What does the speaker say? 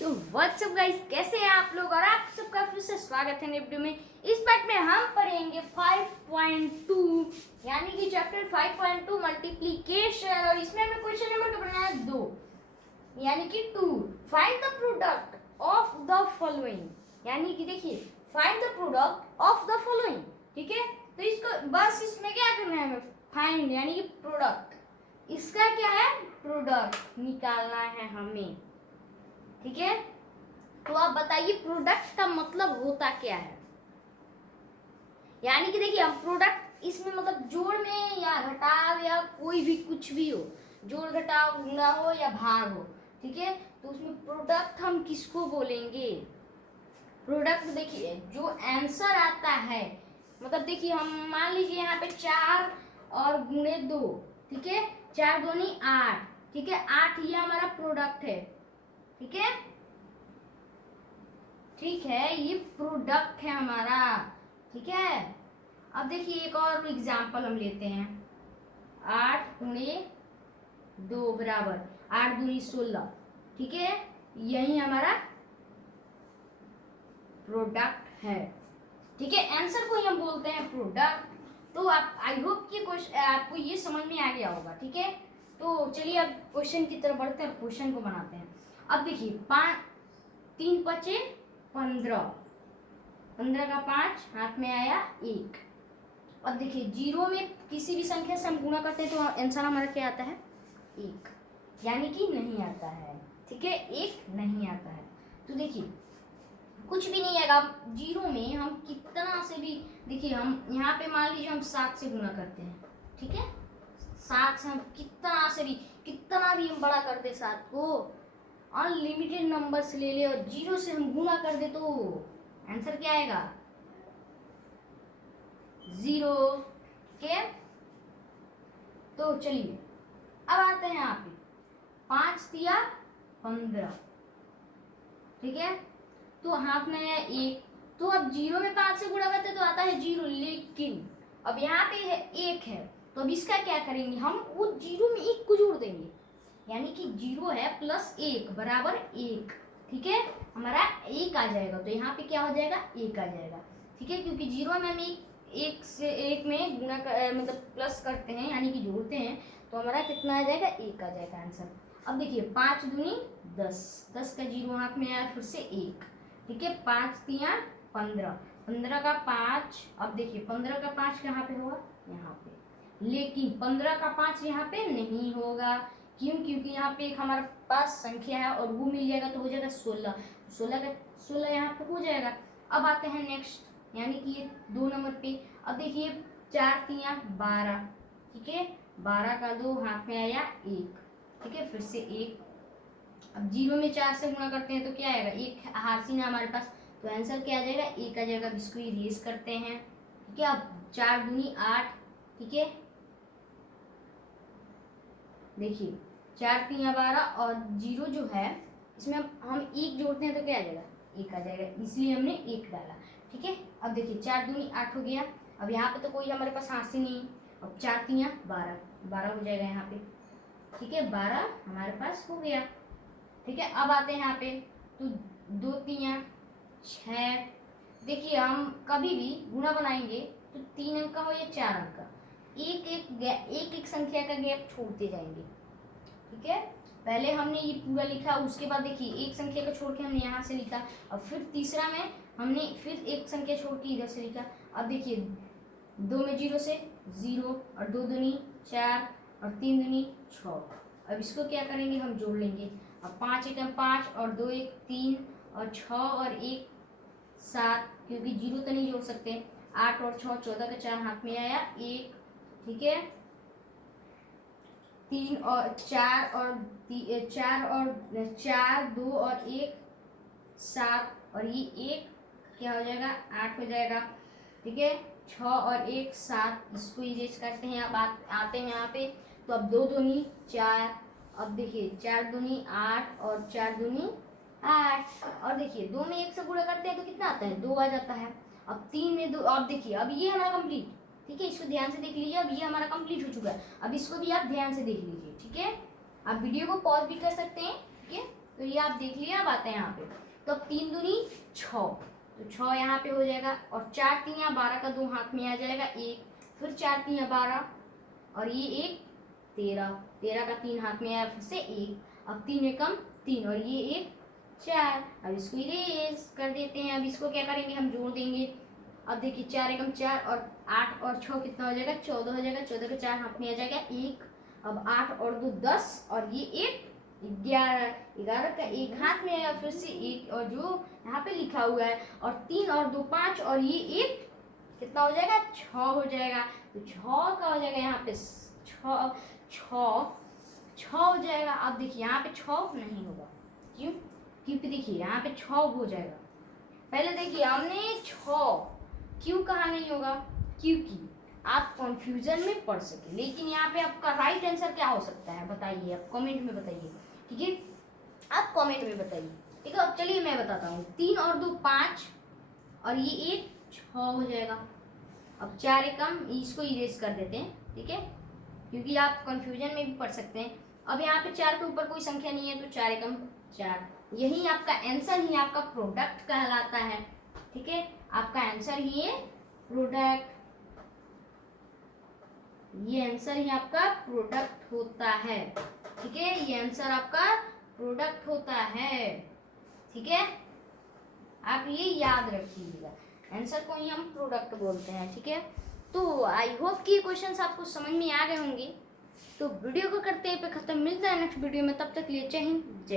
तो WhatsApp guys, कैसे हैं आप लोग। और आप सबका फिर से स्वागत है नई वीडियो में। इस पार्ट में हम पढ़ेंगे 5.2 यानी कि चैप्टर 5.2 मल्टीप्लिकेशन। और इसमें हमें क्वेश्चन नंबर का बनाना है 2 यानी कि 2। Find the product of the following. यानी कि देखिए, find the product of the following. ठीक है, तो इसको बस इसमें क्या करना है, हमें फाइंड यानी कि प्रोडक्ट, इसका क्या है, प्रोडक्ट निकालना है हमें। ठीक है, तो आप बताइए प्रोडक्ट का मतलब होता क्या है। यानी कि देखिए, हम प्रोडक्ट इसमें मतलब जोड़ में या घटाव या कोई भी कुछ भी हो, जोड़ घटाव गुणा हो या भाग हो, ठीक है, तो उसमें प्रोडक्ट हम किसको बोलेंगे। प्रोडक्ट देखिए, जो आंसर आता है, मतलब देखिए, हम मान लीजिए यहाँ पे 4 और गुणे 2, ठीक है, 4 दूनी 8, ठीक है, 8 ये हमारा प्रोडक्ट है। ठीक है, ठीक है, ये प्रोडक्ट है हमारा। ठीक है, अब देखिए एक और एग्जांपल हम लेते हैं। 8 गुणे 2 बराबर 8 दूनी 16। ठीक है, यही हमारा प्रोडक्ट है। ठीक है, आंसर को ही हम बोलते हैं प्रोडक्ट। तो आप, आई होप कि क्वेश्चन आपको ये समझ में आ गया होगा। ठीक है, तो चलिए अब क्वेश्चन की तरफ बढ़ते हैं, क्वेश्चन को बनाते हैं। अब देखिए, 3 5 15, 15 का 5 हाथ में आया 1। अब देखिए, जीरो में किसी भी संख्या से हम गुणा करते हैं तो आंसर हमारा क्या आता है, 1, यानी कि नहीं आता है। ठीक है, 1 नहीं आता है। तो देखिए, कुछ भी नहीं आएगा। जीरो में हम कितना से भी, देखिए हम यहाँ पे मान लीजिए हम 7 से गुणा करते हैं। ठीक है, 7 से हम कितना भी हम बड़ा कर दे 7 को, अनलिमिटेड नंबर से ले ले और जीरो से हम गुणा कर दे तो आंसर क्या आएगा, 0। ठीक है, तो चलिए अब आते हैं यहाँ पे 5 दिया 15। ठीक है, तो हाथ में है 1, तो अब जीरो में 5 से गुणा करते तो आता है 0, लेकिन अब यहाँ पे है 1 है, तो अब इसका क्या करेंगे, हम वो जीरो में 1 को जोड़ देंगे, यानी कि 0 है प्लस 1 बराबर 1। ठीक है, हमारा 1 आ जाएगा, तो यहाँ पे क्या हो जाएगा, 1 आ जाएगा। ठीक है, क्योंकि जीरो में हम एक से एक में गुणा मतलब प्लस करते हैं यानी कि जोड़ते हैं, तो हमारा कितना आ जाएगा, 1 आ जाएगा आंसर। अब देखिए, 5 दूनी 10, 10 का जीरो हाथ में आया, फिर से 1। ठीक है, 5 दिया 15, 15 का 5। अब देखिए, 15 का 5 कहाँ पे होगा, यहाँ पे, लेकिन 15 का 5 यहाँ पे नहीं होगा। क्यों, क्योंकि यहाँ पे एक हमारे पास संख्या है और वो मिल जाएगा तो हो जाएगा 16, 16 का 16 यहाँ पे हो जाएगा। अब आते हैं नेक्स्ट, यानी कि ये 2 नंबर पे। अब देखिए, 4 तिया 12, ठीक है, 12 का 2 हाथ में आया 1। ठीक है, फिर से 1। अब जीरो में 4 से गुणा करते हैं तो क्या आएगा, 1 हासिल है हमारे पास, तो आंसर क्या आ जाएगा, 1 आ जाएगा। इसको इरेज करते हैं। ठीक है, अब 4 दूनी 8। ठीक है, देखिए 4 तिया 12 और जीरो जो है इसमें हम 1 जोड़ते हैं तो क्या आ जाएगा, 1 आ जाएगा, इसलिए हमने 1 डाला। ठीक है, अब देखिए 4 दूनी 8 हो गया। अब यहाँ पे तो कोई हमारे पास हासिल नहीं, अब 4 तिया 12, 12 हो जाएगा यहाँ पे। ठीक है, 12 हमारे पास हो गया। ठीक है, अब आते हैं यहाँ पे, तो 2 तिया 6। देखिए, हम कभी भी गुणा बनाएंगे तो 3 अंक का हो या 4 अंक का, एक संख्या का गैप छोड़ते जाएंगे। ठीक है, पहले हमने ये पूरा लिखा, उसके बाद देखिए एक संख्या को छोड़ के हमने यहाँ से लिखा, और फिर तीसरा में हमने फिर एक संख्या छोड़ के इधर से लिखा। अब देखिए, 2 में 0 से 0 और 2 दूनी 4 और 3 दूनी 6। अब इसको क्या करेंगे, हम जोड़ लेंगे। अब 5 एक 5 और 2 एक 3 और 6 और 1 7, क्योंकि 0 तो नहीं जोड़ सकते। 8 और 6 14 का 4 हाथ में आया 1। ठीक है, 3 और 4 और 4 2 और 1 7, और ये 1 क्या हो जाएगा, 8 हो जाएगा। ठीक है, 6 और 1 7, इसको इरेज करते हैं। अब आते हैं यहाँ पे, तो अब 2 दूनी 4। अब देखिए, 4 दूनी 8 और 4 दूनी 8, और देखिए 2 में 1 से गुणा करते हैं तो कितना आता है, 2 आ जाता है। अब 3 में 2, अब देखिए, अब ये हमारा कंप्लीट। ठीक है, इसको ध्यान से देख लीजिए, अब ये हमारा कंप्लीट हो चुका है। अब इसको भी आप ध्यान से देख लीजिए। ठीक है, आप वीडियो को पॉज भी कर सकते हैं। ठीक है, तो ये आप देख लिया। अब आते हैं यहाँ पे, तो अब 3 दूनी 6, तो 6 यहाँ पे हो जाएगा, और 4 3 12 का 2 हाथ में आ जाएगा 1, फिर 4 3 12, और ये 1 13, 13 का 3 हाथ में आया, फिर से 1, अब 3 एकम 3, और ये 1 4। अब इसको इरेज कर देते हैं। अब इसको क्या करेंगे, हम जोड़ देंगे। अब देखिए 4 एकम 4, और 8 और 6 कितना हो जाएगा, 14 हो जाएगा। 14 का 4 हाथ में आ जाएगा 1, अब 8 और 2 10, और ये 1 11, 11 का 1 हाथ में आया, फिर से 1, और जो यहाँ पे लिखा हुआ है, और 3 और 2 5, और ये 1 कितना हो जाएगा, 6 हो जाएगा। तो 6 का हो जाएगा यहाँ पे 6 6 हो जाएगा। अब देखिए यहाँ पे 6 नहीं होगा, क्यों, क्योंकि देखिए यहाँ पे 6 हो जाएगा। पहले देखिए हमने 6 क्यों कहा नहीं होगा, क्योंकि आप कंफ्यूजन में पड़ सके। लेकिन यहाँ पे आपका राइट आंसर क्या हो सकता है, बताइए आप कमेंट में बताइए, ठीक है, आप कमेंट में बताइए, ठीक है। अब चलिए मैं बताता हूँ, 3 और 2 5, और ये 1 6 हो जाएगा। अब 4 एकम, इसको इरेज कर देते हैं, ठीक है, क्योंकि आप कंफ्यूजन में भी पड़ सकते हैं। अब यहाँ पे 4 के ऊपर कोई संख्या नहीं है, तो 4 एकम 4, यही आपका आंसर ही आपका प्रोडक्ट कहलाता है, ठीक है। आपका आंसर ही है प्रोडक्ट, ये आंसर ही आपका प्रोडक्ट होता है, ठीक है, ये आंसर आपका प्रोडक्ट होता है, ठीक है। आप ये याद रखिएगा, आंसर को ही हम प्रोडक्ट बोलते हैं, ठीक है। तो आई होप कि ये क्वेश्चंस आपको समझ में आ गए होंगे। तो वीडियो को करते हैं पे खत्म, मिलता है नेक्स्ट वीडियो में, तब तक लिए जय हिंद जय।